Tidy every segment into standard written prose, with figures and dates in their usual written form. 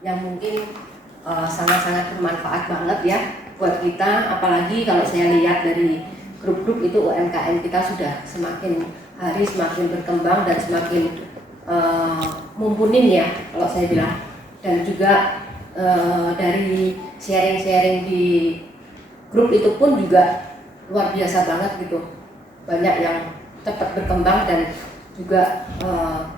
yang mungkin sangat-sangat bermanfaat banget ya buat kita, apalagi kalau saya lihat dari grup-grup itu UMKM kita sudah semakin hari semakin berkembang dan semakin mumpunin ya kalau saya bilang, dan juga dari sharing-sharing di grup itu pun juga luar biasa banget gitu, banyak yang cepat berkembang dan juga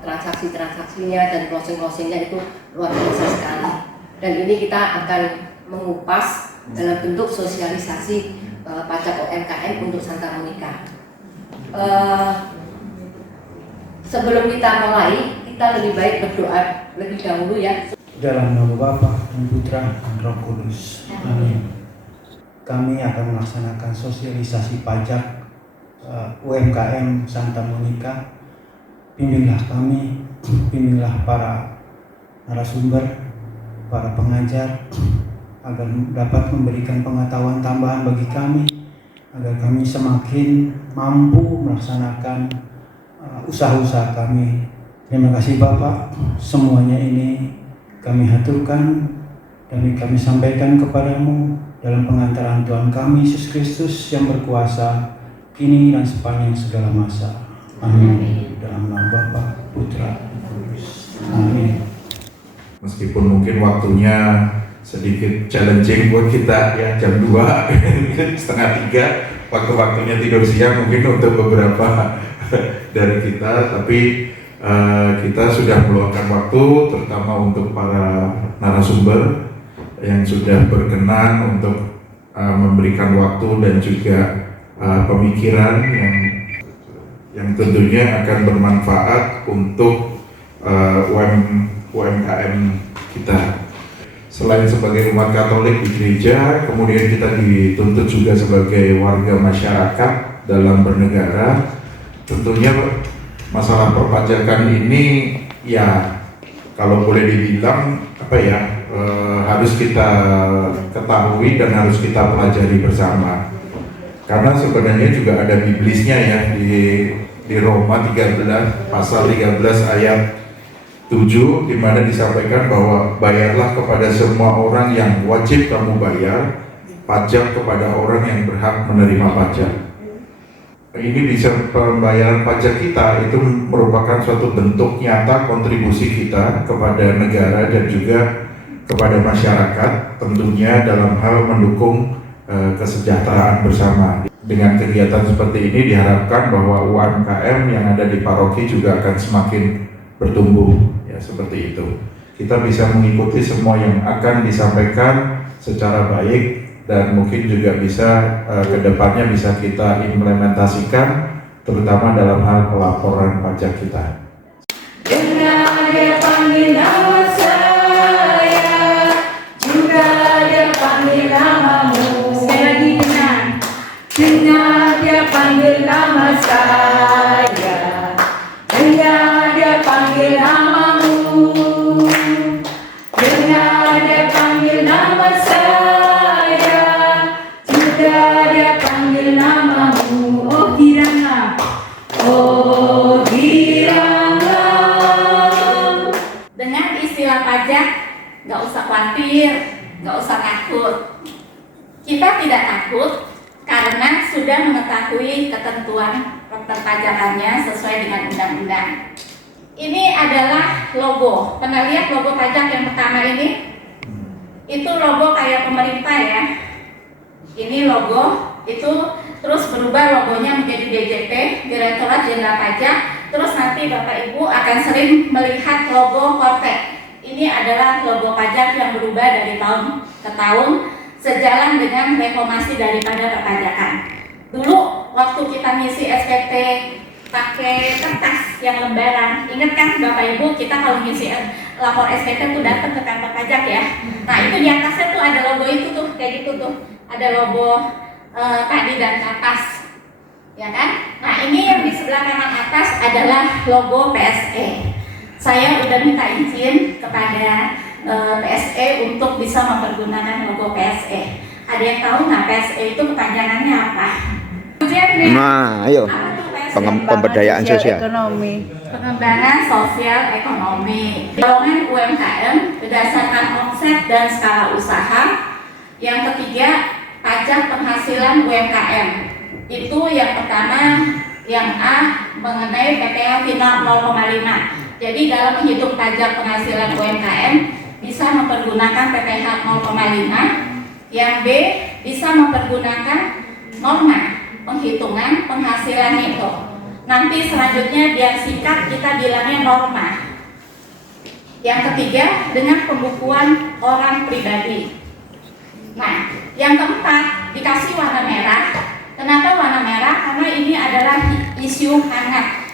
transaksi-transaksinya dan closing-closingnya itu luar biasa sekali. Dan ini kita akan mengupas dalam bentuk sosialisasi pajak UMKM untuk Santa Monica. Sebelum kita mulai, kita lebih baik berdoa lebih dahulu ya. Dalam nama Bapa dan Putra dan Roh Kudus. Amin. Kami akan melaksanakan sosialisasi pajak UMKM Santa Monica. Bimbinglah kami, bimbinglah para narasumber, para pengajar, agar dapat memberikan pengetahuan tambahan bagi kami, agar kami semakin mampu melaksanakan usaha-usaha kami. Terima kasih Bapak, semuanya ini kami haturkan dan kami sampaikan kepadamu dalam pengantaran Tuhan kami Yesus Kristus yang berkuasa kini dan sepanjang segala masa. Amin. Dalam nama Bapa, Putra, dan Roh Kudus. Amin. Meskipun mungkin waktunya sedikit challenging buat kita ya, jam 2 setengah 3 waktu-waktunya tidur siang mungkin untuk beberapa dari kita, tapi kita sudah meluangkan waktu terutama untuk para narasumber yang sudah berkenan untuk memberikan waktu dan juga pemikiran yang tentunya akan bermanfaat untuk UMKM kita. Selain sebagai umat Katolik di gereja, kemudian kita dituntut juga sebagai warga masyarakat dalam bernegara. Tentunya masalah perpajakan ini ya kalau boleh dibilang harus kita ketahui dan harus kita pelajari bersama. Karena sebenarnya juga ada biblisnya ya di Roma 13 pasal 13 ayat 7 di mana disampaikan bahwa bayarlah kepada semua orang yang wajib kamu bayar pajak kepada orang yang berhak menerima pajak. Ini bisa pembayaran pajak kita itu merupakan suatu bentuk nyata kontribusi kita kepada negara dan juga kepada masyarakat, tentunya dalam hal mendukung kesejahteraan bersama. Dengan kegiatan seperti ini diharapkan bahwa UMKM yang ada di paroki juga akan semakin bertumbuh ya, seperti itu. Kita bisa mengikuti semua yang akan disampaikan secara baik dan mungkin juga bisa kedepannya bisa kita implementasikan terutama dalam hal pelaporan pajak kita. Dengar dia panggil nama saya, juga dia panggil namamu. Sekali lagi dengar dia panggil nama saya, dengar dia panggil namamu. Dengar dia panggil nama saya, juga dia panggil namamu. Oh giranglah, oh giranglah. Dengan istilah pajak, nggak usah khawatir, nggak usah takut. Kita tidak takut karena sudah mengetahui ketentuan perpajakannya sesuai dengan undang-undang. Ini adalah logo. Pernah lihat logo pajak yang pertama ini? Itu logo kayak pemerintah ya. Ini logo, itu terus berubah logonya menjadi DJP, Direktorat Jenderal Pajak. Terus nanti Bapak Ibu akan sering melihat logo Kortek. Ini adalah logo pajak yang berubah dari tahun ke tahun sejalan dengan reformasi daripada perpajakan. Dulu waktu kita ngisi SPT pakai kertas yang lembaran, ingat kan Bapak Ibu, kita kalau ngisi lapor SPT tuh datang ke kantor pajak ya. Nah itu di atasnya tuh ada logo itu tuh, kayak gitu tuh, ada logo padi dan kapas, ya kan? Nah ini yang di sebelah kanan atas adalah logo PSE. Saya udah minta izin kepada PSE untuk bisa mempergunakan logo PSE. Ada yang tahu nggak PSE itu kepanjangannya apa? Nah, ayo. Apa tuh PSE? pemberdayaan sosial. Pengembangan sosial ekonomi. Golongan UMKM berdasarkan omset dan skala usaha. Yang ketiga, pajak penghasilan UMKM. Itu yang pertama, yang A mengenai PPh final 0,5. Jadi dalam menghitung pajak penghasilan UMKM bisa mempergunakan PPh 0,5. Yang B bisa mempergunakan norma penghitungan penghasilan itu. Nanti selanjutnya biar singkat kita bilangnya norma. Yang ketiga dengan pembukuan orang pribadi. Nah, yang keempat dikasih warna merah. Kenapa warna merah? Karena ini adalah isu hangat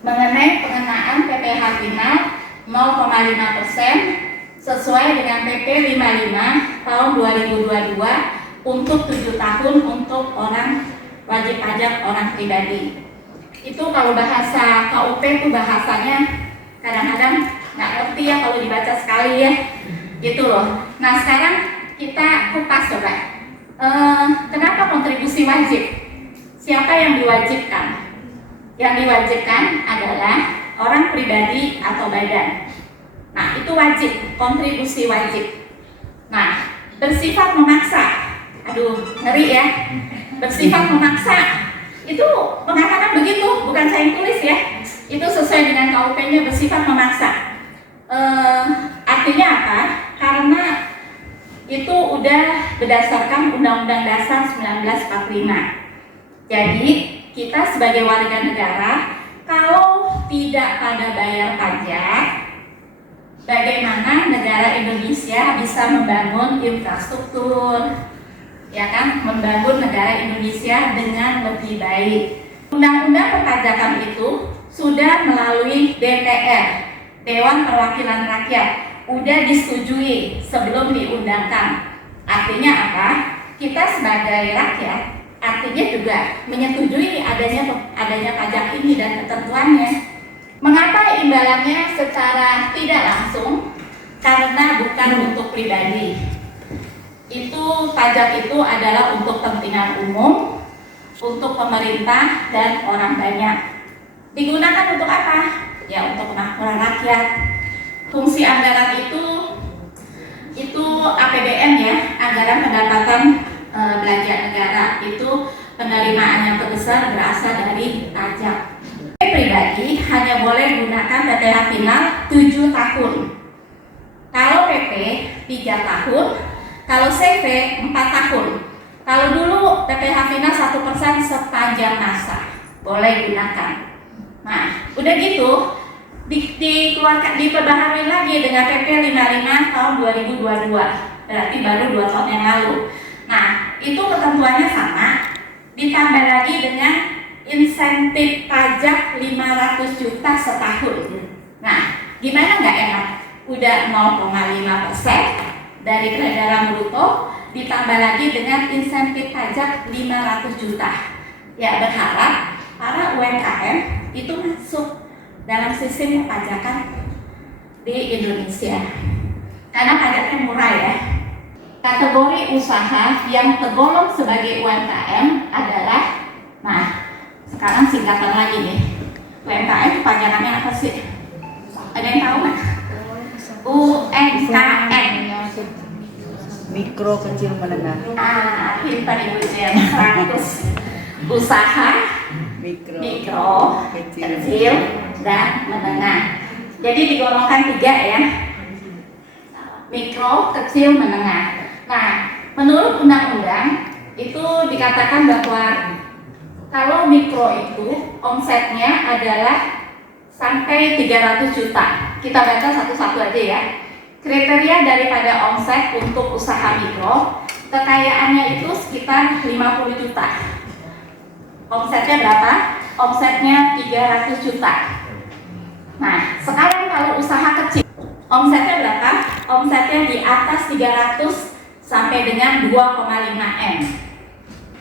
mengenai pengenaan PPh final 0,5% sesuai dengan PP 55 tahun 2022 untuk 7 tahun untuk orang wajib pajak orang pribadi. Itu kalau bahasa KUP itu bahasanya kadang-kadang nggak ngerti ya kalau dibaca sekali ya, gitu loh. Nah sekarang kita kupas coba. Kenapa kontribusi wajib? Siapa yang diwajibkan? Yang diwajibkan adalah orang pribadi atau badan. Nah itu wajib, kontribusi wajib. Nah bersifat memaksa, aduh ngeri ya, bersifat memaksa itu mengatakan begitu, bukan saya yang tulis ya, itu sesuai dengan KUP-nya bersifat memaksa. Artinya apa? Karena itu udah berdasarkan Undang-Undang Dasar 1945. Jadi kita sebagai warga negara kalau tidak pada bayar pajak, bagaimana negara Indonesia bisa membangun infrastruktur, ya kan, membangun negara Indonesia dengan lebih baik. Undang-undang perpajakan itu sudah melalui DPR, Dewan Perwakilan Rakyat, udah disetujui sebelum diundangkan. Artinya apa? Kita sebagai rakyat, artinya juga menyetujui adanya pajak ini dan ketentuannya. Mengapa imbalannya secara tidak langsung? Karena bukan untuk pribadi. Itu pajak itu adalah untuk kepentingan umum, untuk pemerintah dan orang banyak. Digunakan untuk apa? Ya untuk kemakmuran rakyat. Fungsi anggaran itu APBN ya, anggaran pendapatan belanja negara. Itu penerimaan yang terbesar berasal dari pajak. Pribadi hanya boleh gunakan PPh final 7 tahun. Kalau PP 3 tahun, kalau CV 4 tahun. Kalau dulu PPh final 1% sepanjang masa boleh gunakan. Nah, udah gitu dikeluarkan, diperbaharui lagi dengan PP 55 tahun 2022. Berarti baru 2 tahun yang lalu. Nah, itu ketentuannya sama. Ditambah lagi dengan insentif pajak 500 juta setahun. Nah, gimana nggak enak? Udah 0,5% dari peredaran bruto, ditambah lagi dengan insentif pajak 500 juta. Ya berharap para UMKM itu masuk dalam sistem perpajakan di Indonesia. Karena pajaknya murah ya. Kategori usaha yang tergolong sebagai UMKM adalah, nah sekarang singkatan lagi nih, UMKM pajakannya apa sih? Ada yang tahu nggak? UMKM, mikro kecil menengah. Pintar Ibu Jen, 100 usaha mikro kecil dan menengah. Jadi digolongkan 3 ya, mikro, kecil, menengah. Nah, menurut undang-undang itu dikatakan bahwa kalau mikro itu omsetnya adalah sampai 300 juta. Kita baca satu-satu aja ya. Kriteria daripada omset untuk usaha mikro, kekayaannya itu sekitar 50 juta. Omsetnya berapa? Omsetnya 300 juta. Nah, sekarang kalau usaha kecil, omsetnya berapa? Omsetnya di atas 300 sampai dengan 2,5 M.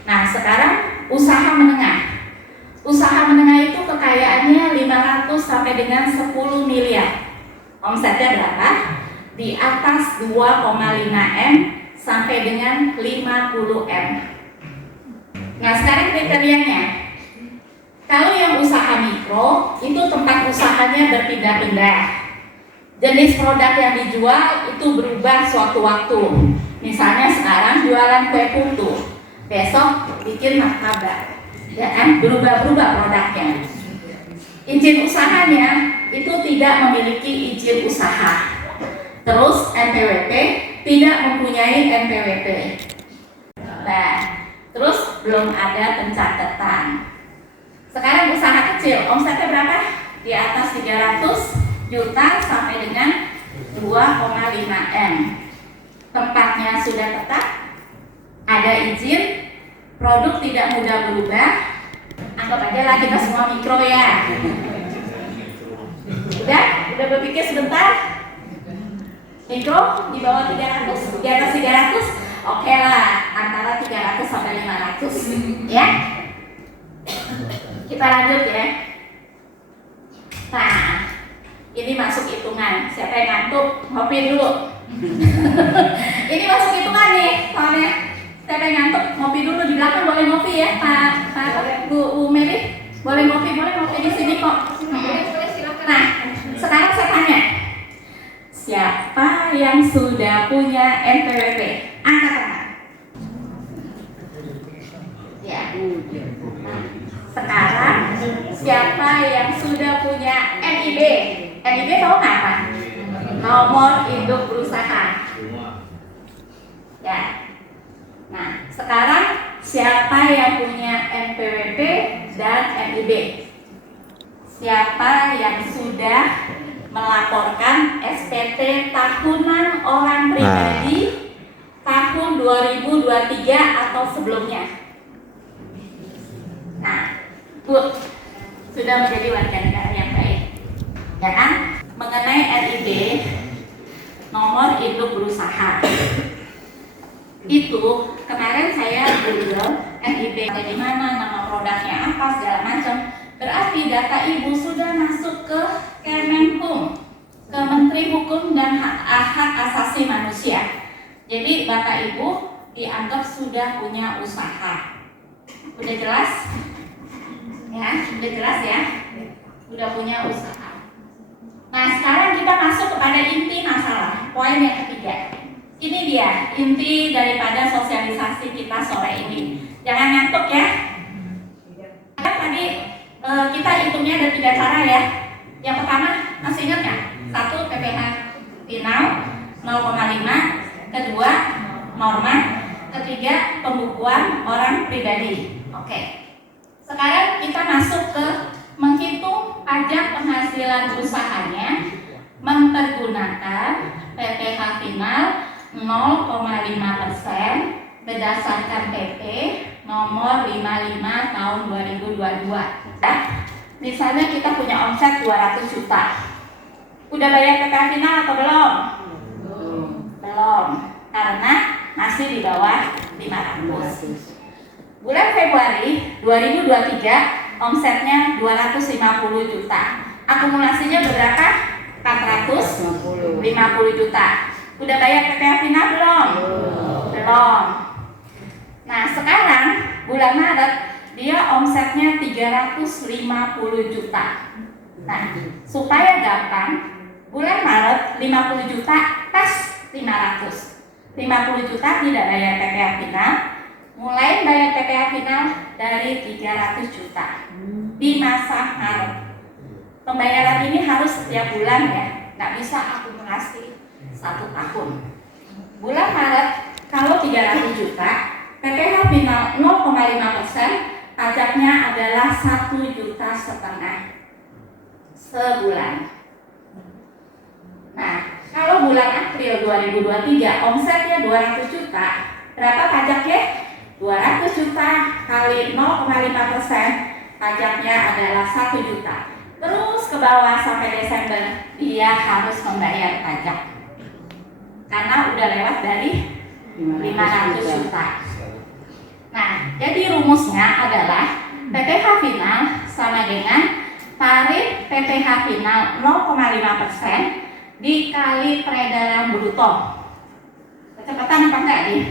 Nah, sekarang usaha menengah. Usaha menengah itu kekayaannya 500 sampai dengan 10 miliar. Omsetnya berapa? Di atas 2,5 M sampai dengan 50 M. Nah, sekarang kriterianya Kalau yang usaha mikro, itu tempat usahanya berpindah-pindah. Jenis produk yang dijual itu berubah suatu waktu. Misalnya sekarang jualan kue putu, besok bikin martabak, ya kan? Berubah-ubah produknya. Izin usahanya itu tidak memiliki izin usaha. Terus NPWP tidak mempunyai NPWP. Nah, terus belum ada pencatatan. Sekarang usaha kecil, omsetnya berapa? Di atas 300 juta sampai dengan 2,5 M. Tempatnya sudah tetap, ada izin, produk tidak mudah berubah. Anggap aja lah kita semua mikro ya. Udah berpikir sebentar. Mikro di bawah 300, di atas 300, oke lah, antara 300 sampai 500, ya. Kita lanjut ya. Nah, ini masuk hitungan. Siapa yang ngantuk? Ngopi dulu. Ini masuk hitungan nih, soalnya. Siapa yang ngantuk? Ngopi dulu di belakang, boleh ngopi ya, Pak Bu Mary? Boleh ngopi di sini kok. Nah, sekarang saya tanya. Siapa yang sudah punya NPWP? Angkat tangan. Ya. Sekarang siapa yang sudah punya NIB? NIB tahu nggak apa? Nomor induk berusaha. Ya. Nah, sekarang siapa yang punya NPWP dan NIB? Siapa yang sudah melaporkan SPT tahunan orang pribadi tahun 2023 atau sebelumnya? Nah, Bu, sudah menjadi warga negara yang baik, ya kan? Mengenai NIB, nomor induk berusaha, itu kemarin saya Google NIB ada di mana, nama produknya apa, segala macam. Berarti data ibu sudah masuk ke Kemenkum, ke Menteri Hukum dan Hak Asasi Manusia. Jadi bapak ibu dianggap sudah punya usaha. Udah jelas? Ya, udah jelas ya? Udah punya usaha. Nah, sekarang kita masuk kepada inti masalah, poin yang ketiga. Ini dia inti daripada sosialisasi kita sore ini. Jangan ngantuk ya. Tadi kita hitungnya ada 3 cara ya. Yang pertama, masih ingat nggak? 1 PPh final 0,5, kedua norma, ketiga pembukuan orang pribadi. Oke. Sekarang kita masuk ke menghitung pajak penghasilan usahanya mempergunakan PPh final 0,5% berdasarkan PP nomor 55 tahun 2022. Misalnya kita punya omset 200 juta. Udah bayar PPh final atau belum? Belum. Karena masih di bawah 500. Bulan Februari 2023 omsetnya 250 juta. Akumulasinya berapa? 450 juta. Udah bayar PPh final belum? Belum. Nah, sekarang bulan Maret dia omsetnya 350 juta. Nah, supaya gampang, bulan Maret 50 juta tes 500. 50 juta tidak bayar PPh final, mulai bayar PPh final dari 300 juta di masa Maret. Pembayaran ini harus setiap bulan ya, nggak bisa akumulasi 1 tahun. Bulan Maret kalau 300 juta, PPh final 0,5%, pajaknya adalah 1,5 juta sebulan. Nah, kalau bulan April 2023 omsetnya 200 juta, berapa pajaknya? 200 juta kali 0,5%, pajaknya adalah 1 juta. Terus ke bawah sampai Desember, dia harus membayar pajak karena udah lewat dari 500 juta. Nah, jadi rumusnya adalah PPh final sama dengan tarif PPh final 0,5% dikali peredaran bruto. Kecepatan apa enggak nih?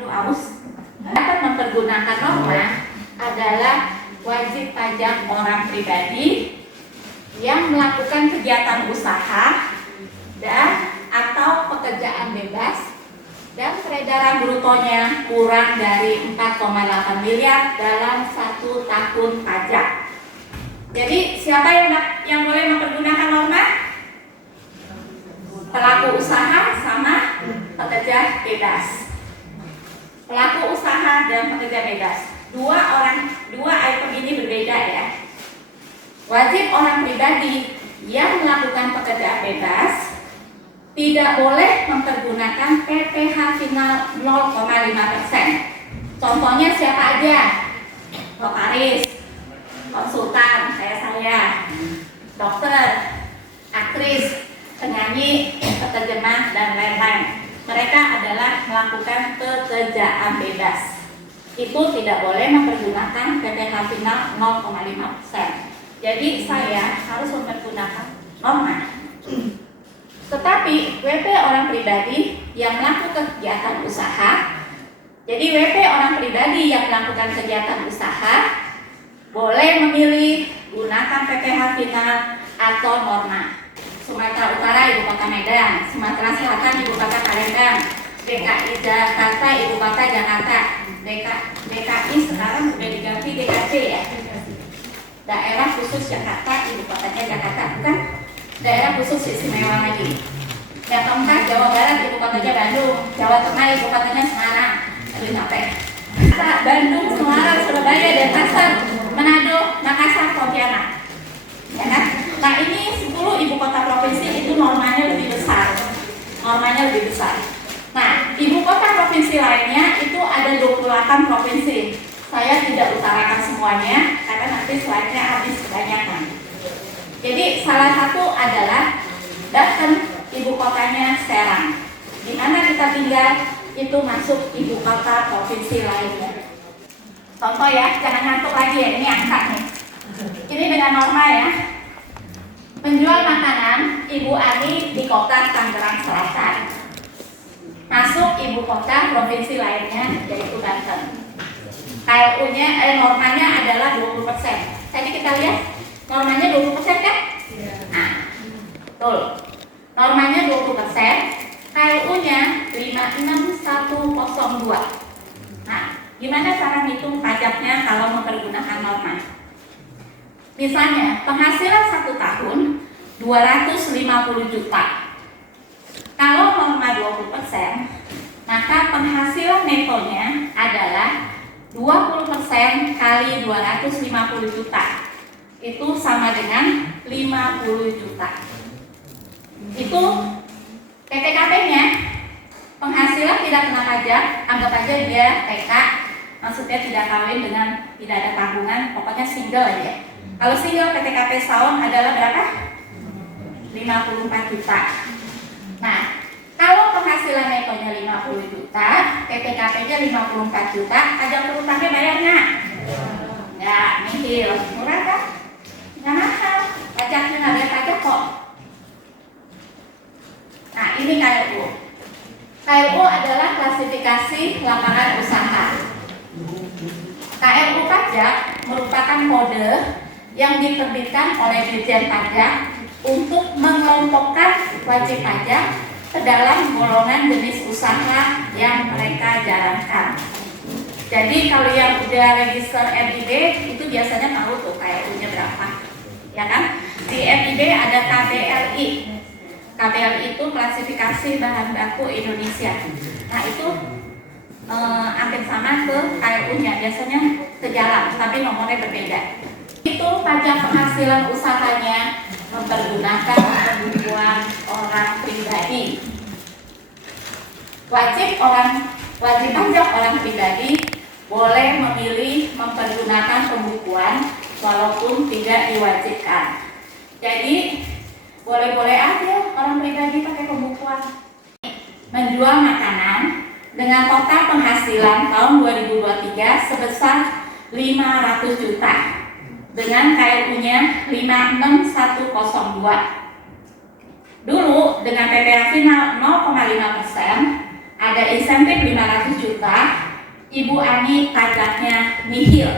Aduh, aus. Dapat mempergunakan norma adalah wajib pajak orang pribadi yang melakukan kegiatan usaha dan atau pekerjaan bebas dan peredaran brutonya kurang dari 4,8 miliar dalam 1 tahun pajak. Jadi siapa yang boleh mempergunakan norma? Pelaku usaha sama pekerja bebas. Pelaku usaha dan pekerja bebas. Dua item ini berbeda ya. Wajib orang pribadi yang melakukan pekerjaan bebas tidak boleh mempergunakan PPh final 0,5%. Contohnya siapa aja? Notaris, konsultan, saya, dokter, aktris, penyanyi, peterjemah, dan lain-lain. Mereka adalah melakukan pekerjaan bebas. Itu tidak boleh mempergunakan PPh final 0,5%. Jadi saya harus mempergunakan norma. Tetapi WP orang pribadi yang melakukan kegiatan usaha, jadi WP orang pribadi yang melakukan kegiatan usaha boleh memilih gunakan PPh final atau norma. Sumatera Utara Ibu Kota Medan, Sumatera Selatan Ibu Kota Palembang, DKI Jakarta Ibu Kota Jakarta, DKI sekarang sudah diganti DKJ ya. Daerah khusus Jakarta Ibu Kotanya Jakarta, bukan daerah khusus istimewa lagi. Yang keempat Jawa Barat Ibu Kotanya Bandung, Jawa Tengah Ibu Kotanya Semarang, Bandung, Semarang, Surabaya, Denpasar, Manado, Makassar, Pontianak. Ya kan? Nah ini 10 ibu kota provinsi itu normanya lebih besar. Nah ibu kota provinsi lainnya itu ada 28 provinsi. Saya tidak utarakan semuanya karena nanti slide-nya habis kebanyakan. Jadi salah satu adalah Banten, ibu kotanya Serang. Di mana kita tinggal itu masuk ibu kota provinsi lainnya. Contoh ya, jangan ngantuk lagi ya, ini angka nih. Ini dengan norma ya. Penjual makanan Ibu Ani di kota Tangerang Selatan. Masuk ibu kota provinsi lainnya yaitu Banten. KLU-nya, normanya adalah 20%. Tadi kita lihat normanya 20% kan? Nah, betul. Normanya 20%, KLU-nya 56102. Nah, gimana cara ngitung pajaknya kalau mempergunakan norma? Misalnya, penghasilan 1 tahun 250 juta. Kalau norma 20%, maka penghasilan netonya adalah 20% kali 250 juta. Itu sama dengan 50 juta. Itu PTKP-nya. Penghasilan tidak kena pajak, anggap aja dia TK, maksudnya tidak kawin dengan tidak ada tanggungan, pokoknya single aja. Kalau single PTKP setahun adalah berapa? 54 juta. Nah, kalau penghasilan netonya 50 juta, PTKP-nya 54 juta, pajak terutangnya bayar nggak? Nggak, nihil. Murah kan? Nggak mahal. Pajaknya nggak bayar pajak kok. Nah, ini KLU. KLU adalah klasifikasi lapangan usaha. KLU pajak merupakan kode yang diterbitkan oleh Dirjen Pajak untuk mengelompokkan wajib pajak ke dalam golongan jenis usaha yang mereka jalankan. Jadi kalau yang udah register MIB itu biasanya tahu tuh KLU-nya berapa, ya kan? Di MIB ada KBLI. KBLI itu klasifikasi bahan baku Indonesia. Nah itu hampir sama ke KLU-nya, biasanya sejalan, tapi nomornya berbeda. Itu pajak penghasilan usahanya mempergunakan pembukuan orang pribadi. Wajib pajak orang pribadi boleh memilih mempergunakan pembukuan walaupun tidak diwajibkan. Jadi boleh-boleh aja orang pribadi pakai pembukuan. Menjual makanan dengan total penghasilan tahun 2023 sebesar 500 juta dengan KLU-nya 56102. Dulu dengan PPh final 0,5% ada insentif 500 juta, Ibu Ani pajaknya nihil.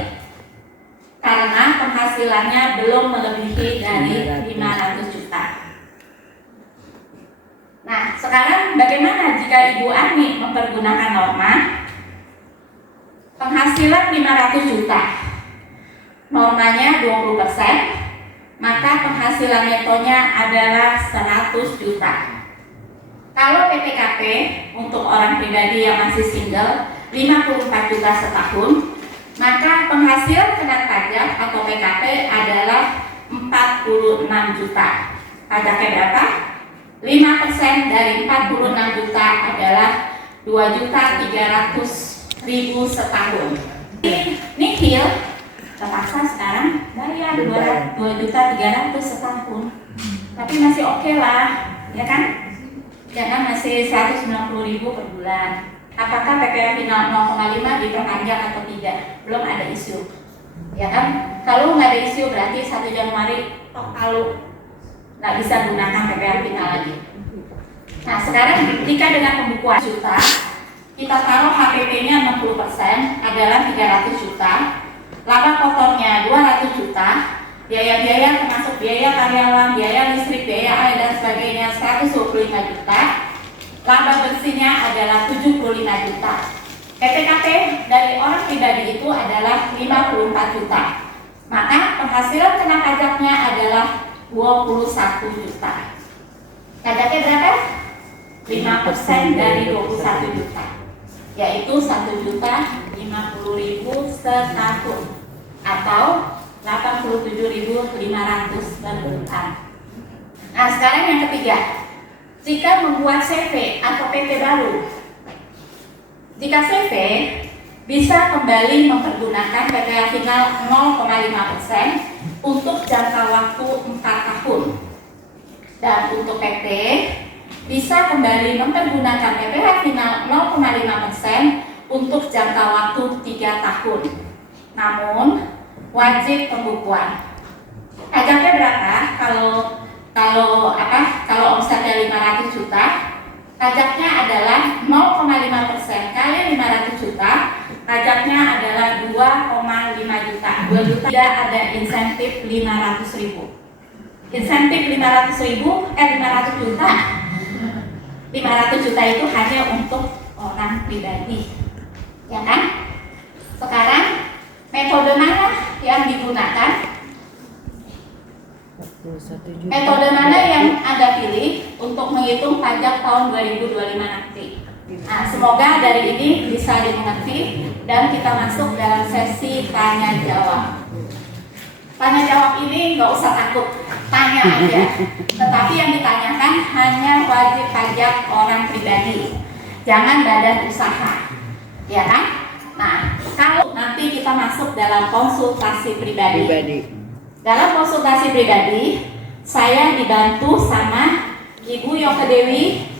karena penghasilannya belum melebihi dari 500 juta. Nah, sekarang bagaimana jika Ibu Ani mempergunakan norma penghasilan 500 juta, normanya 20%, maka penghasilan netonya adalah 100 juta. Kalau PPKP untuk orang pribadi yang masih single 54 juta setahun, maka penghasilan kena pajak atau PKP adalah 46 juta. Pajaknya berapa? 5% dari 46 juta adalah 2.300.000 setahun. Nihil, terpaksa sekarang bayar 2.300.000 setahun. Tapi masih oke lah, ya kan? Karena masih 190.000 per bulan. Apakah PPh final 0,5 diperpanjang atau tidak? Belum ada isu, ya kan? Kalau nggak ada isu berarti 1 Januari kalau nggak bisa gunakan PPh final lagi. Nah sekarang jika dengan pembukuan juta, kita taruh HPP-nya 60% adalah 300 juta, laba kotornya 200 juta, biaya-biaya termasuk biaya karyawan, biaya listrik, biaya air dan sebagainya 125 juta, laba bersihnya adalah 75 juta. PPKP dari orang pribadi itu adalah 54 juta. Maka penghasilan kena pajaknya adalah 21 juta. Pajaknya berapa? 5% dari 21 juta, yaitu 1.050.000 setahun atau 87.500 per bulan. Nah sekarang yang ketiga, jika membuat CV atau PT baru, jika CV bisa kembali mempergunakan PPh final 0,5% untuk jangka waktu 4 tahun, dan untuk PT bisa kembali mempergunakan PPh final 0,5% untuk jangka waktu 3 tahun. Namun wajib pembukuan. Pajaknya berapa? Kalau omsetnya 500 juta, pajaknya adalah 0,5% kali 500 juta, pajaknya adalah 2,5 juta. 2 juta tidak ada insentif 500.000. Insentif 500 juta. 500 juta itu hanya untuk orang pribadi, ya kan? Sekarang metode mana yang digunakan? Metode mana yang Anda pilih untuk menghitung pajak tahun 2025 nanti? Nah, semoga dari ini bisa dimengerti dan kita masuk dalam sesi tanya jawab. Tanya jawab ini nggak usah takut, tanya aja. Tetapi yang ditanyakan hanya wajib pajak orang pribadi, jangan badan usaha, ya kan? Nah, kalau nanti kita masuk dalam konsultasi pribadi. Dalam konsultasi pribadi, saya dibantu sama Ibu Yoke Dewi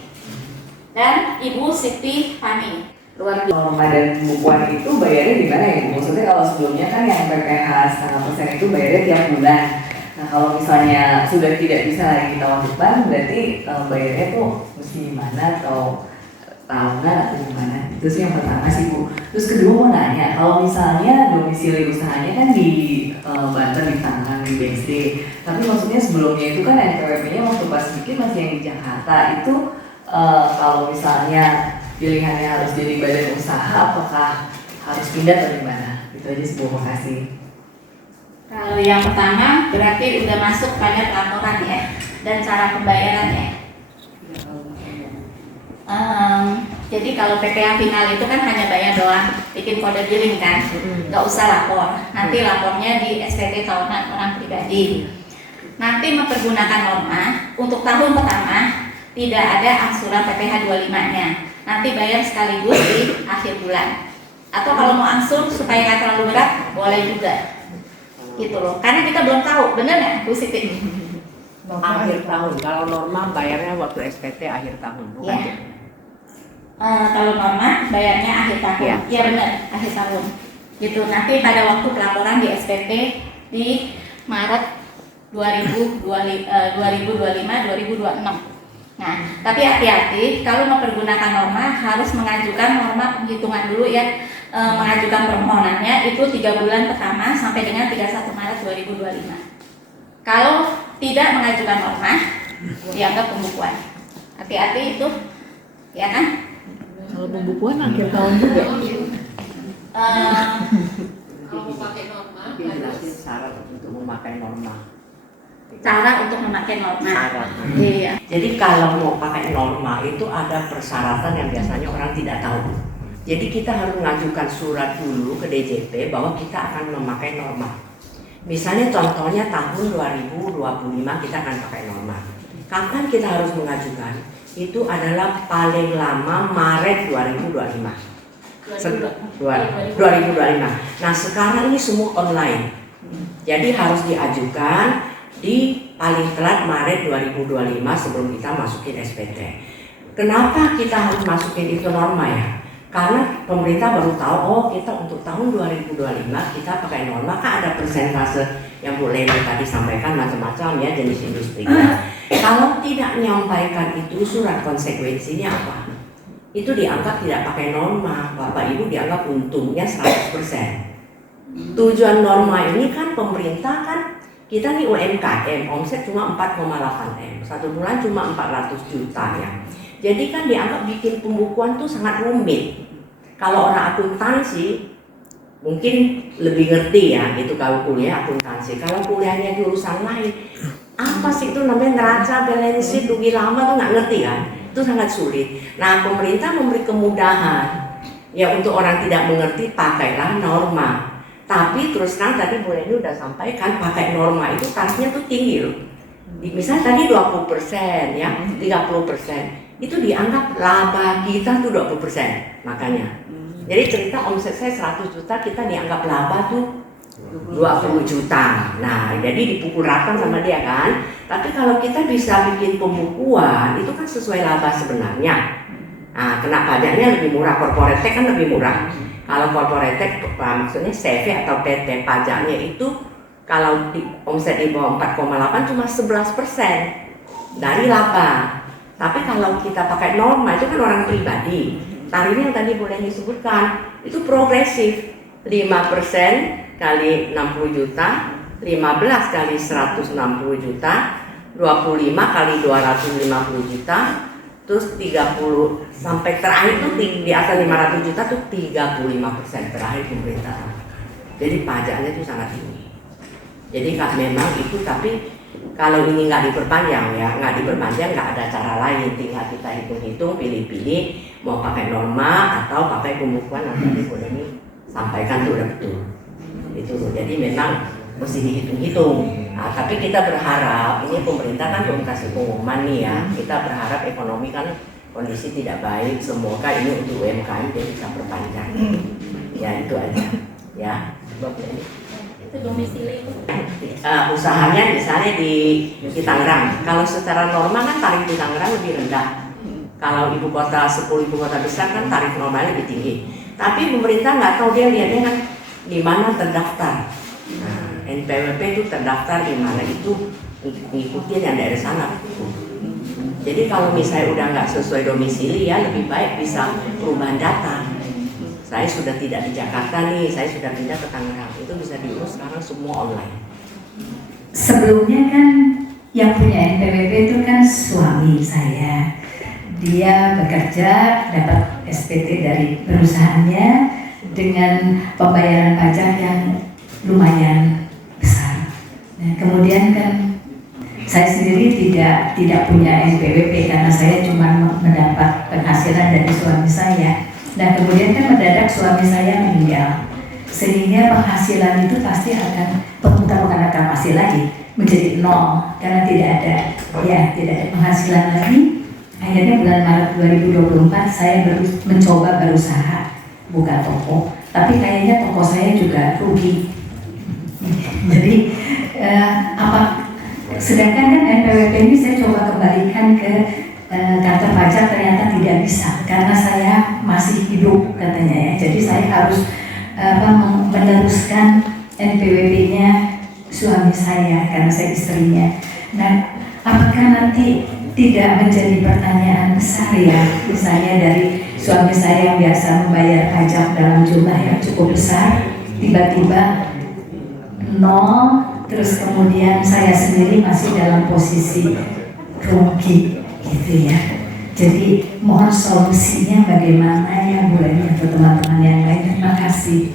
dan Ibu Siti Fani. Luar biasa. Norma dan pembukuan itu bayarnya gimana ya? Maksudnya kalau sebelumnya kan yang PPh 0,5% itu bayarnya tiap bulan. Nah kalau misalnya sudah tidak bisa lagi kita wajibkan, berarti bayarnya tuh mesti gimana atau tahunan atau gimana? Itu sih yang pertama sih Bu. Terus kedua mau nanya, kalau misalnya domisili usahanya kan di Banten, di Tangerang, di BSD, tapi maksudnya sebelumnya itu kan NPWP-nya waktu pas bikin masih yang di Jakarta itu kalau misalnya pilihannya harus jadi badan usaha, apakah harus pindah atau gimana? Itu aja sih Bu, makasih. Kalau yang pertama berarti udah masuk pada laporan ya dan cara pembayarannya. Jadi kalau PPh final itu kan hanya bayar doang, bikin kode billing kan, nggak usah lapor. Nanti lapornya di SPT tahunan orang pribadi. Nanti mempergunakan norma untuk tahun pertama tidak ada angsuran PPh 25-nya. Nanti bayar sekaligus di akhir bulan. Atau kalau mau angsur supaya nggak terlalu berat, boleh juga. Gitu loh. Karena kita belum tahu, bener nggak Bu Siti? Akhir tahun. Kalau norma bayarnya waktu SPT akhir tahun, bukan? Ya. Kalau norma bayarnya akhir tahun. Ya benar, akhir tahun. Gitu. Nanti pada waktu pelaporan di SPT di Maret 2025-2026. Nah, tapi hati-hati kalau mempergunakan norma harus mengajukan norma penghitungan dulu ya. mengajukan permohonannya itu 3 bulan pertama sampai dengan 31 Maret 2025. Kalau tidak mengajukan norma, dianggap pembukuan. Hati-hati itu, ya kan? Kalau pembukuan akhir tahun juga. Kalau mau pakai norma, Jelasin syarat untuk memakai norma. Cara untuk memakai norma. Syarat. Iya. Jadi kalau mau pakai norma itu ada persyaratan yang biasanya orang tidak tahu. Jadi kita harus mengajukan surat dulu ke DJP bahwa kita akan memakai norma. Misalnya contohnya tahun 2025 kita akan pakai norma. Kapan kita harus mengajukan? Itu adalah paling lama Maret 2025. 2025. Nah sekarang ini semua online. Jadi harus diajukan di paling telat Maret 2025 sebelum kita masukin SPT. Kenapa kita harus masukin itu norma ya? Karena pemerintah baru tahu, oh kita untuk tahun 2025 kita pakai norma, kan ada persentase yang Bu Leni tadi sampaikan macam-macam ya jenis industri. Kalau tidak menyampaikan itu surat konsekuensinya apa? Itu dianggap tidak pakai norma, Bapak Ibu dianggap untungnya 100%. Tujuan norma ini kan pemerintah kan, kita nih UMKM, omset cuma 4,8 M, satu bulan cuma 400 juta ya. Jadi kan dianggap bikin pembukuan tuh sangat rumit. Kalau orang akuntansi mungkin lebih ngerti ya, gitu kalau kuliah akuntansi. Kalau kuliahnya jurusan lain, apa sih itu namanya neraca, balance sheet, rugi lama tuh nggak ngerti kan? Itu sangat sulit. Nah pemerintah memberi kemudahan ya untuk orang tidak mengerti, pakailah norma. Tapi terus terang tadi Bu Leni udah sampaikan pakai norma itu tarifnya tuh tinggi loh. Misalnya tadi 20% ya, 30%. Itu dianggap laba kita tuh 20% makanya. Jadi cerita omset saya 100 juta, kita dianggap laba tuh 20 juta. Nah jadi dipukul rata sama dia kan. Tapi kalau kita bisa bikin pembukuan itu kan sesuai laba sebenarnya. Nah kena pajaknya lebih murah, corporate tax kan lebih murah. Kalau corporate tax maksudnya CV atau PT pajaknya itu kalau di omset di bawah 4,8 cuma 11% dari laba. Tapi kalau kita pakai norma itu kan orang pribadi. Tarifnya yang tadi boleh disebutkan itu progresif. 5% kali 60 juta, 15 kali 160 juta, 25 kali 250 juta, terus 30 sampai terakhir tuh di atas 500 juta tuh 35% terakhir pemerintah. Jadi pajaknya itu sangat tinggi. Jadi memang itu, tapi kalau ini nggak diperpanjang ya, nggak ada cara lain, tinggal kita hitung-hitung, pilih-pilih mau pakai norma atau pakai pembukuan. Nanti boleh ini sampaikan tuh udah betul. Itu jadi memang mesti dihitung-hitung. Nah, tapi kita berharap ini pemerintah kan belum kasih pengumuman nih ya. Kita berharap ekonomi kan kondisi tidak baik, semoga ini untuk UMKM dia bisa perpanjang. Ya itu aja. Ya. Itu domisili. Usahanya misalnya di Tangerang. Kalau secara normal kan tarif di Tangerang lebih rendah. Kalau 10 ibu kota besar kan tarif normalnya lebih tinggi. Tapi pemerintah nggak tahu, dia lihatnya kan di mana terdaftar. Nah, NPWP itu terdaftar di mana, itu ngikutin yang dari sana. Jadi kalau misalnya udah nggak sesuai domisili ya lebih baik bisa perubahan data. Saya sudah tidak di Jakarta nih, saya sudah pindah ke Tangerang. Itu bisa diurus sekarang semua online. Sebelumnya kan yang punya NPWP itu kan suami saya. Dia bekerja, dapat SPT dari perusahaannya dengan pembayaran pajak yang lumayan besar. Nah, kemudian kan saya sendiri tidak punya NPWP karena saya cuma mendapat penghasilan dari suami saya. Nah kemudian kan mendadak suami saya meninggal, sehingga penghasilan itu pasti akan bukan pasti lagi menjadi nol karena tidak ada penghasilan lagi. Akhirnya bulan Maret 2024 saya mencoba berusaha buka toko, tapi kayaknya toko saya juga rugi. Jadi sedangkan kan NPWP ini saya coba kembalikan ke kantor pajak, ternyata tidak bisa karena saya masih hidup katanya ya. Jadi saya harus meneruskan NPWP-nya suami saya karena saya istrinya. Nah, apakah nanti tidak menjadi pertanyaan besar ya, misalnya dari suami saya yang biasa membayar pajak dalam jumlah yang cukup besar, tiba-tiba nol, terus kemudian saya sendiri masih dalam posisi rugi gitu ya. Jadi mohon solusinya bagaimana ya Bu Leni atau teman-teman yang lain. Terima kasih.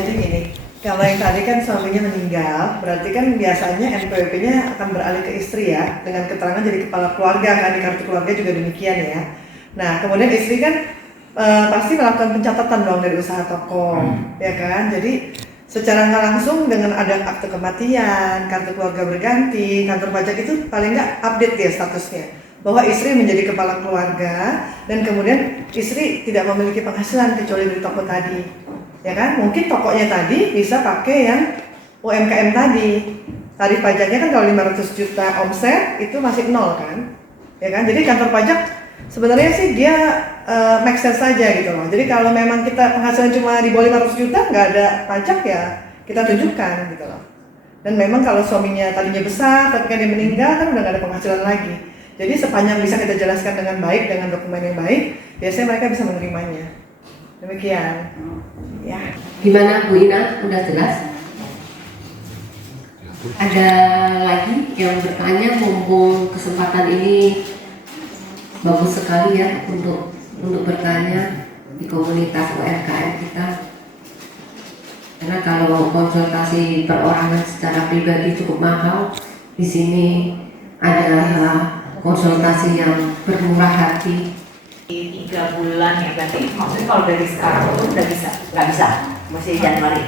Jadi gini, kalau yang tadi kan suaminya meninggal, berarti kan biasanya NPWP-nya akan beralih ke istri ya, dengan keterangan jadi kepala keluarga kan, di kartu keluarga juga demikian ya. Nah kemudian istri kan pasti melakukan pencatatan dong dari usaha toko, ya kan. Jadi secara nggak langsung dengan ada akte kematian, kartu keluarga berganti, kantor pajak itu paling nggak update ya statusnya bahwa istri menjadi kepala keluarga dan kemudian istri tidak memiliki penghasilan kecuali dari toko tadi, ya kan? Mungkin tokonya tadi bisa pakai yang UMKM tadi, tarif pajaknya kan kalau 500 juta omset itu masih nol kan, ya kan? Jadi kantor pajak sebenarnya sih dia make sense saja gitu loh. Jadi kalau memang kita penghasilan cuma di bawah 500 juta nggak ada pajak ya kita tunjukkan gitu loh. Dan memang kalau suaminya tadinya besar tapi kan dia meninggal kan udah nggak ada penghasilan lagi. Jadi sepanjang bisa kita jelaskan dengan baik dengan dokumen yang baik, biasanya mereka bisa menerimanya. Demikian. Ya. Gimana Bu Ina? Udah jelas? Ada lagi yang bertanya, mumpung kesempatan ini bagus sekali ya untuk bertanya di komunitas UMKM kita. Karena kalau konsultasi perorangan secara pribadi cukup mahal, di sini ada konsultasi yang bermurah hati. 3 bulan ya berarti, maksudnya kalau dari sekarang itu udah bisa? Nggak bisa, masih Januari.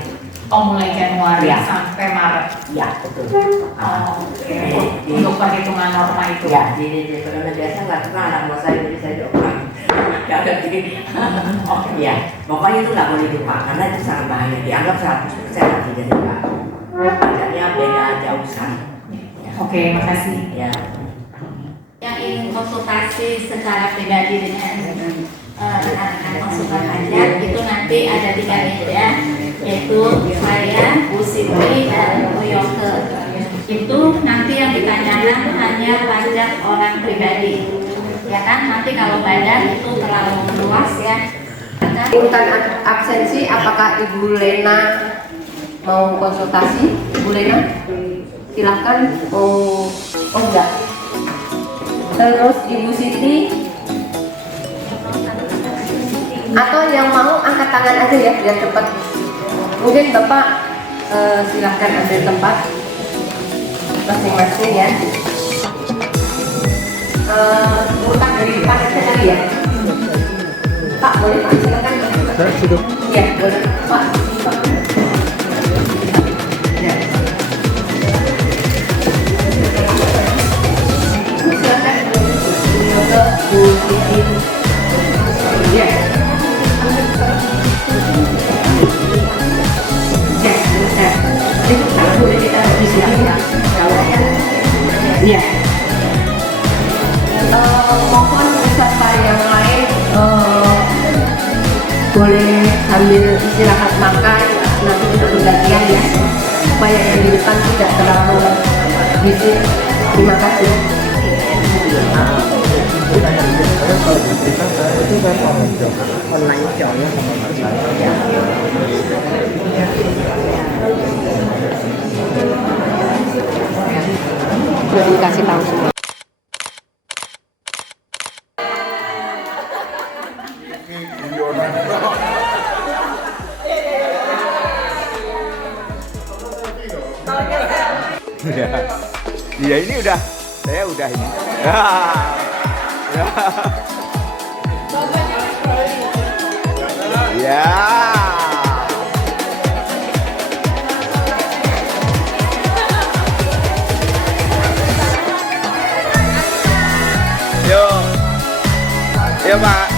Oh, mulai Januari Ya. sampai Maret. Ya betul. Oke. Untuk perhitungan norma itu. Ya, di periode biasa nggak pernah anak buah saya, jadi saya doakan. Nggak ada gini. Oh iya, pokoknya itu nggak boleh lupa karena itu sangat bahaya. Dianggap 100% nanti jadi Pak. Pajaknya beda jauh sekali. Ya. Oke, makasih. Ya. Yang ingin konsultasi secara pribadi dengan rekan-rekan konsultan pajak itu nanti ada 3 meja, yaitu saya, Bu Siti, dan Bu Yoke. Itu nanti yang ditanyakan hanya pajak orang pribadi, ya kan? Nanti kalau badan itu terlalu luas ya. Urutan absensi, apakah Ibu Lena mau konsultasi? Ibu Lena, silahkan. Oh enggak. Terus Ibu Siti, atau yang mau angkat tangan aja ya biar cepat. Mungkin Bapak silahkan ambil tempat masing-masing ya. Urutan dari depan aja kali ya. Pak boleh Pak, silakan. Saya sudah. Ya boleh Pak. Ya. Silakan Bu Siti. Ya. Ya, itu kan boleh kita di sini ya. Iya. Mohon peserta yang lain boleh sambil istirahat makan nanti untuk bergantian ya, supaya yang di depan tidak terlalu bising. Terima kasih. Sudah dikasih tahu semua. Iya ini udah, saya udah ini. Ya. Yo, Pak.